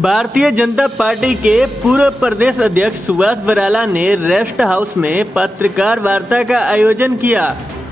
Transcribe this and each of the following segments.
Bharatiya Janata party के पूर्व प्रदेश अध्यक्ष सुभाष बराला ने रेस्ट हाउस में पत्रकार वार्ता का आयोजन किया।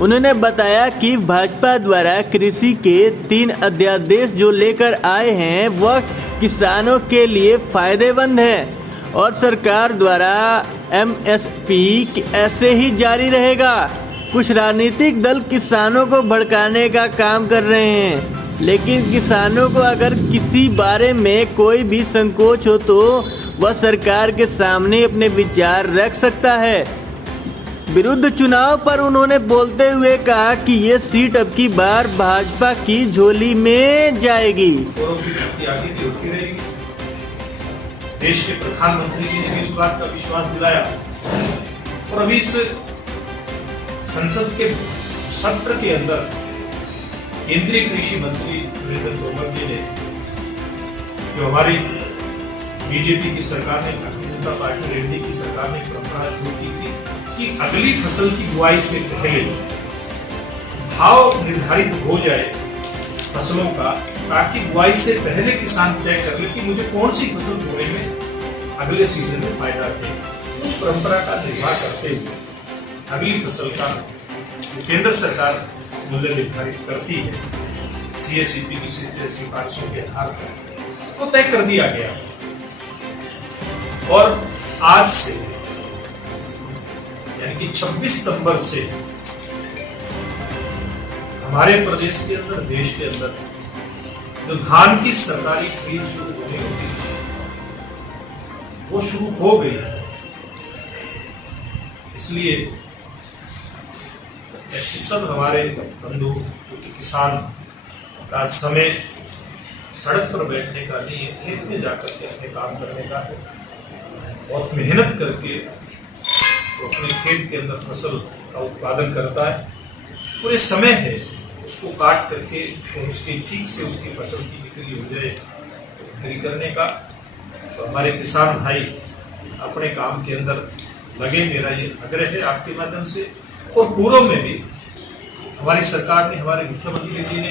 उन्होंने बताया कि भाजपा द्वारा कृषि के 3 अध्यादेश जो लेकर आए हैं वह किसानों के लिए फायदेमंद है और सरकार द्वारा एमएसपी ऐसे ही जारी रहेगा। कुछ राजनीतिक दल किसानों को भड़काने का काम कर रहे हैं, लेकिन किसानों को अगर किसी बारे में कोई भी संकोच हो तो वह सरकार के सामने अपने विचार रख सकता है। विरुद्ध चुनाव पर उन्होंने बोलते हुए कहा कि ये सीट अब की बार भाजपा की झोली में जाएगी। देश के प्रधानमंत्री जी ने इस बात का विश्वास दिलाया और अभी इस संसद के सत्र के अंदर केंद्रीय कृषि मंत्री नरेंद्र तोमर जी ने जो हमारी बीजेपी की सरकार ने, भारतीय जनता पार्टी रेड्डी की सरकार ने परंपरा शुरू की थी कि अगली फसल की बुआई से पहले भाव निर्धारित हो जाए फसलों का, ताकि बुआई से पहले किसान तय कर ले कि मुझे कौन सी फसल बोने में अगले सीजन में फायदा है। उस परंपरा का निर्वाह करते हुए अगली फसल का जो केंद्र सरकार मूल्य निर्धारित करती है सीएसईपी की सिफारिशों के आधार पर तो तय कर दिया गया और आज से यानी कि 26 सितंबर से हमारे प्रदेश के अंदर, देश के अंदर जो धान की सरकारी खरीद शुरू होने होती वो शुरू हो गई है। इसलिए ऐसे सब हमारे बंधु क्योंकि किसान का समय सड़क पर बैठने का नहीं है, खेत में जाकर के अपने काम करने का है। बहुत मेहनत करके वो अपने खेत के अंदर फसल का उत्पादन करता है, पूरे समय है उसको काट करके और उसके ठीक से उसकी फसल की बिक्री हो जाए, बिक्री करने का। तो हमारे किसान भाई अपने काम के अंदर लगे, मेरा ये आग्रह है आपके माध्यम से। और पूर्व में भी हमारी सरकार ने, हमारे मुख्यमंत्री जी ने,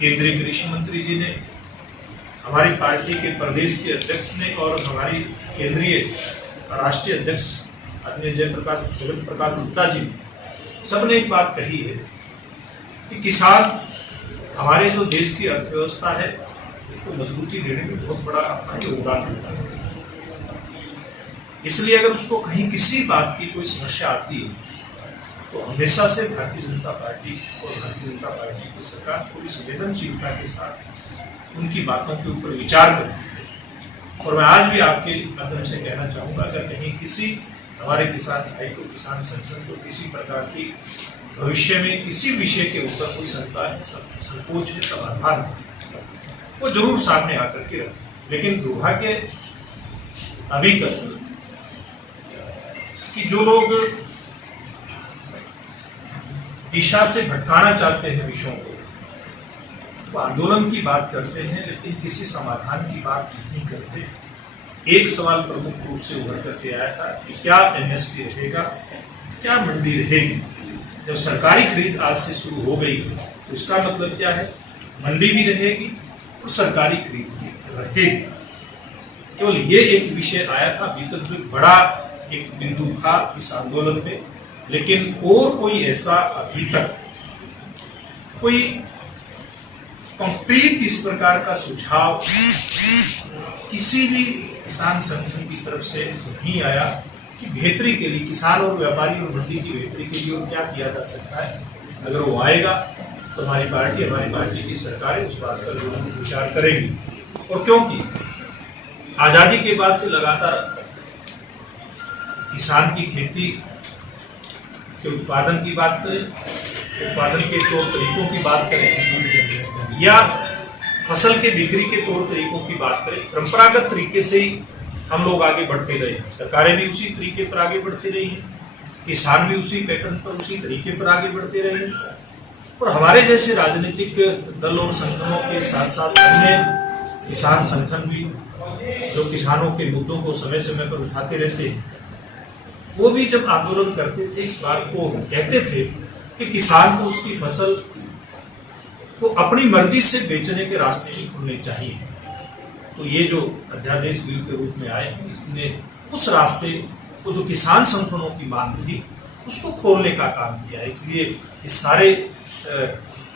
केंद्रीय कृषि मंत्री जी ने, हमारी पार्टी के प्रदेश के अध्यक्ष ने और हमारी केंद्रीय राष्ट्रीय अध्यक्ष आदरणीय जगत प्रकाश नड्डा जी ने सबने एक बात कही है कि किसान हमारे जो देश की अर्थव्यवस्था है उसको मजबूती देने में बहुत बड़ा अपना योगदान देता है। इसलिए अगर उसको कहीं किसी बात की कोई समस्या आती है तो हमेशा से भारतीय जनता पार्टी और भारतीय जनता पार्टी की सरकार पूरी संवेदनशीलता के साथ उनकी बातों के ऊपर विचार करती है। और मैं आज भी आपके माध्यम से कहना चाहूँगा, अगर कहीं किसी हमारे किसान भाई को, किसान संगठन को किसी प्रकार की भविष्य में किसी विषय के ऊपर कोई शंका है, संकोच है, समाधान है, वो जरूर सामने आकर के रखें। लेकिन दुर्भाग्य अभी तक कि जो लोग दिशा से भटकाना चाहते हैं विषयों को, वो आंदोलन की बात करते हैं लेकिन किसी समाधान की बात नहीं करते। एक सवाल प्रमुख रूप से उभर करके आया था कि क्या एमएसपी रहेगा, क्या मंडी रहेगी। जब सरकारी खरीद आज से शुरू हो गई तो इसका मतलब क्या है, मंडी भी रहेगी और सरकारी खरीद भी रहेगी। केवल ये एक विषय आया था अभी तक जो बड़ा एक बिंदु था इस आंदोलन में, लेकिन और कोई ऐसा अभी तक कोई कंक्रीट इस प्रकार का सुझाव किसी भी किसान संगठन की तरफ से नहीं आया कि बेहतरी के लिए, किसान और व्यापारी और मंडी की बेहतरी के लिए और क्या किया जा सकता है। अगर वो आएगा तो हमारी पार्टी की सरकार उस बात पर जरूर विचार करेगी। और क्योंकि आजादी के बाद से लगातार किसान की खेती के उत्पादन की बात करें, उत्पादन के तौर तरीकों की बात करें या फसल के बिक्री के तौर तरीकों की बात करें, परंपरागत तरीके से ही हम लोग आगे बढ़ते रहे हैं। सरकारें भी उसी तरीके पर आगे बढ़ती रही हैं, किसान भी उसी पैटर्न पर, उसी तरीके पर आगे बढ़ते रहे हैं। और हमारे जैसे राजनीतिक दल और संगठनों के साथ साथ अन्य किसान संगठन भी जो किसानों के मुद्दों को समय समय पर उठाते रहते हैं, वो भी जब आंदोलन करते थे इस बात को कहते थे कि किसान को उसकी फसल को अपनी मर्जी से बेचने के रास्ते भी खुलने चाहिए। तो ये जो अध्यादेश बिल के रूप में आए हैं, इसने उस रास्ते को जो किसान संगठनों की मांग थी उसको खोलने का काम किया है। इसलिए इस सारे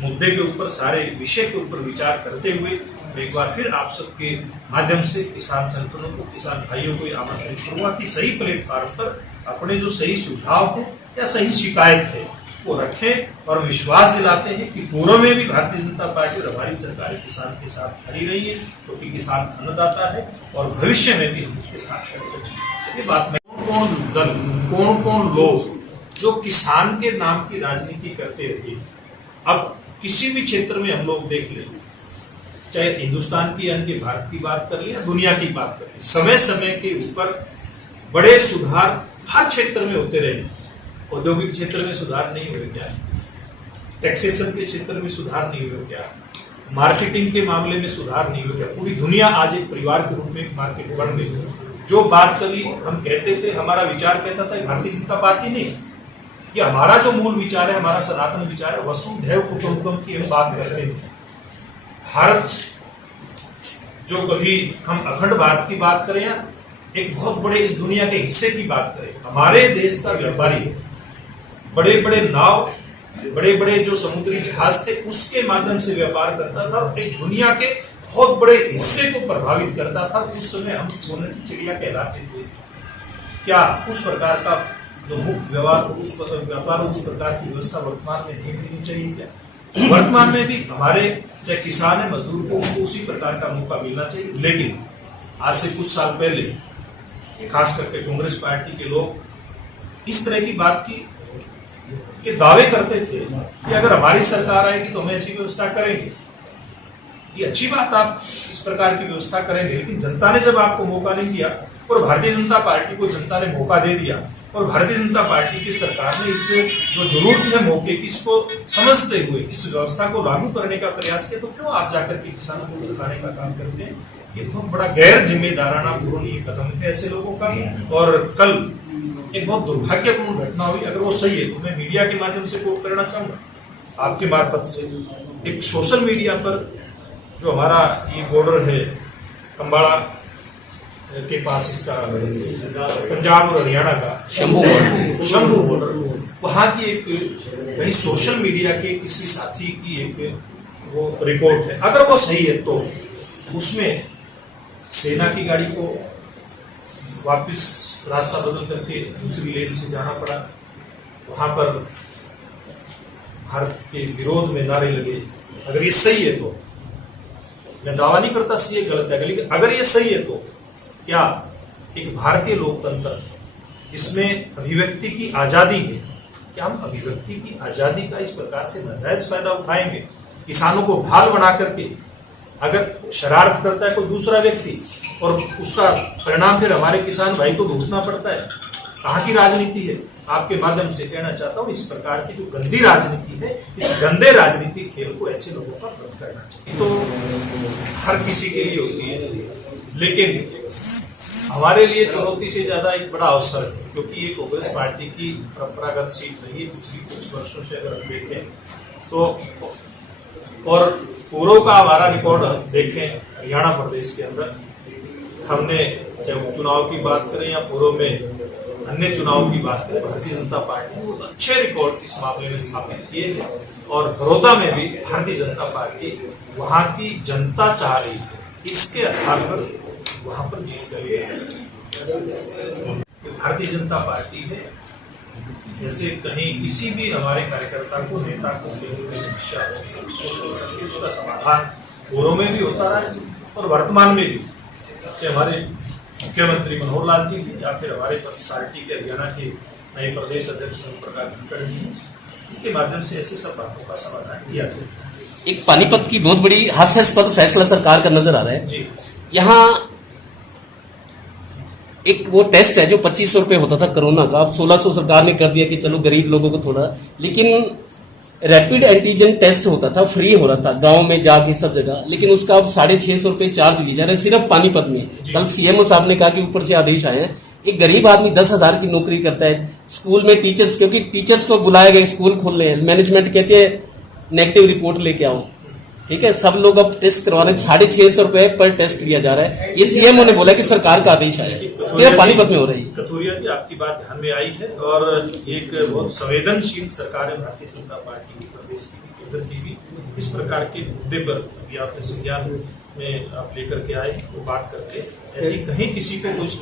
मुद्दे के ऊपर, सारे विषय के ऊपर विचार करते हुए एक बार फिर आप सबके माध्यम से किसान संगठनों को, किसान भाइयों को आमंत्रित करूंगा कि सही प्लेटफॉर्म पर अपने जो सही सुझाव है या सही शिकायत है वो रखें और विश्वास दिलाते हैं कि पूर्व में भी भारतीय जनता पार्टी और हमारी सरकार किसान के साथ खड़ी रही है, क्योंकि किसान अन्नदाता है और भविष्य में भी हम उसके साथ खड़े रहेंगे। ये बात में कौन दल, कौन कौन लोग जो किसान के नाम की राजनीति करते रहे, अब किसी भी क्षेत्र में हम लोग देख लें, चाहे हिंदुस्तान की यानी कि भारत की बात कर लें या दुनिया की बात कर लें, समय समय के ऊपर बड़े सुधार हर क्षेत्र में होते रहे। औद्योगिक क्षेत्र में सुधार नहीं हुए क्या? टैक्सेशन के क्षेत्र में सुधार नहीं हुए क्या? मार्केटिंग के मामले में सुधार नहीं हुए क्या? पूरी दुनिया आज एक परिवार के रूप में एक मार्केट बन गई। जो बात कभी हम कहते थे, हमारा विचार कहता था भारतीय जनता पार्टी नहीं, ये हमारा जो मूल विचार है, हमारा सनातन विचार है, वसुधैव कुटुंबकम की हम बात करते हैं। भारत जो कभी हम अखंड भारत की बात करें या एक बहुत बड़े इस दुनिया के हिस्से की बात करें, हमारे देश का व्यापारी बड़े बड़े नाव, बड़े बड़े जो समुद्री जहाज थे उसके माध्यम से व्यापार करता था और एक दुनिया के बहुत बड़े हिस्से को प्रभावित करता था। उस समय हम सोने की चिड़िया कहलाते थे। क्या उस प्रकार का जो मुक्त व्यवहार, उस प्रकार की व्यवस्था वर्तमान में नहीं मिलनी चाहिए क्या? वर्तमान में भी हमारे चाहे किसान है, मजदूर को उसको उसी प्रकार का मौका मिलना चाहिए। लेकिन आज से कुछ साल पहले खास करके कांग्रेस पार्टी के लोग इस तरह की बात की कि दावे करते थे कि अगर हमारी सरकार आएगी तो हम ऐसी व्यवस्था करेंगे। ये अच्छी बात, आप इस प्रकार की व्यवस्था करेंगे, लेकिन जनता ने जब आपको मौका नहीं दिया और भारतीय जनता पार्टी को जनता ने मौका दे दिया और भारतीय जनता पार्टी की सरकार ने इससे जो जरूरत है मौके की, इसको समझते हुए इस व्यवस्था को लागू करने का प्रयास किया, तो क्यों आप जाकर के किसानों को दिखाने का काम करते हैं? ये बहुत बड़ा गैर जिम्मेदाराना पूर्ण कदम है ऐसे लोगों का। और कल एक बहुत दुर्भाग्यपूर्ण घटना हुई, अगर वो सही है तो मैं मीडिया के माध्यम से कोट करना चाहूंगा आपके मार्फत से। एक सोशल मीडिया पर जो हमारा ये बॉर्डर है कंबाड़ा के पास, इसका पंजाब और हरियाणा का शंभू बॉर्डर, वहां की एक वही सोशल मीडिया के किसी साथी की एक वो रिपोर्ट है, अगर वो सही है तो उसमें सेना की गाड़ी को वापस रास्ता बदल करके दूसरी लेन से जाना पड़ा। वहां पर भारत के विरोध में नारे लगे। अगर ये सही है तो, मैं दावा नहीं करता सही है गलत है, लेकिन अगर ये सही है तो क्या एक भारतीय लोकतंत्र, इसमें अभिव्यक्ति की आजादी है, क्या हम अभिव्यक्ति की आजादी का इस प्रकार से नाजायज फायदा उठाएंगे? किसानों को भाल बना करके अगर शरारत करता है कोई दूसरा व्यक्ति और उसका परिणाम फिर हमारे किसान भाई को भुगतना पड़ता है, कहाँ की राजनीति है? आपके माध्यम से कहना चाहता हूँ, इस प्रकार की जो गंदी राजनीति है, इस गंदे राजनीति खेल को ऐसे लोगों का बंद करना चाहिए। तो हर किसी के लिए होती है, लेकिन हमारे लिए चुनौती से ज्यादा एक बड़ा अवसर है, क्योंकि ये कांग्रेस पार्टी की परंपरागत सीट रही है पिछली कुछ वर्षों से। अगर हम देखें तो, और पूर्व का हमारा रिकॉर्ड देखें, हरियाणा प्रदेश के अंदर हमने चाहे उपचुनाव की बात करें या पूर्व में अन्य चुनाव की बात करें, भारतीय जनता पार्टी ने अच्छे रिकॉर्ड इस मामले में स्थापित किए हैं। और बड़ौदा में भी भारतीय जनता पार्टी, वहां की जनता चाह रही है, इसके आधार पर वहां पर जीत गई है। भारतीय जनता पार्टी है, जैसे कहीं किसी भी हमारे कार्यकर्ता को, नेता को समस्या होती, उसका समाधान पूर्व में भी होता रहा है और वर्तमान में भी। हमारे मुख्यमंत्री मनोहर लाल जी या फिर हमारे पार्टी के हरियाणा के नए प्रदेश अध्यक्ष प्रकाश धनखड़ जी, इनके माध्यम से ऐसे सब बातों का समाधान किया जाए। एक पानीपत की बहुत बड़ी हास्यास्पद फैसला सरकार का नजर आ रहा है जी। यहाँ एक वो टेस्ट है जो 2500 रुपए होता था कोरोना का, अब 1600 सरकार ने कर दिया कि चलो गरीब लोगों को थोड़ा, लेकिन रैपिड एंटीजन टेस्ट होता था, फ्री हो रहा था गांव में जाके सब जगह, लेकिन उसका अब 650 रुपए चार्ज ली जा रहा है सिर्फ पानीपत में। कल सीएमओ साहब ने कहा कि ऊपर से आदेश आए हैं। एक गरीब आदमी 10,000 की नौकरी करता है, स्कूल में टीचर्स, क्योंकि टीचर्स को बुलाया गया, स्कूल खोल रहे हैं, मैनेजमेंट कहते हैं नेगेटिव रिपोर्ट लेके आओ, ठीक है, सब लोग अब टेस्ट करवा रहे हैं। 650 रुपए पर टेस्ट लिया जा रहा है। ये सीएमओ ने बोला कि सरकार का आदेश आया है, सिर्फ पानीपत में हो रही है। कथुरिया जी, आपकी बात ध्यान में आई है और एक बहुत संवेदनशील सरकार है भारतीय जनता पार्टी की, प्रदेश की, केंद्र की भी। इस प्रकार के मुद्दे पर अभी आपने संज्ञान में आप लेकर के आए, वो बात करके ऐसी कहीं किसी को कुछ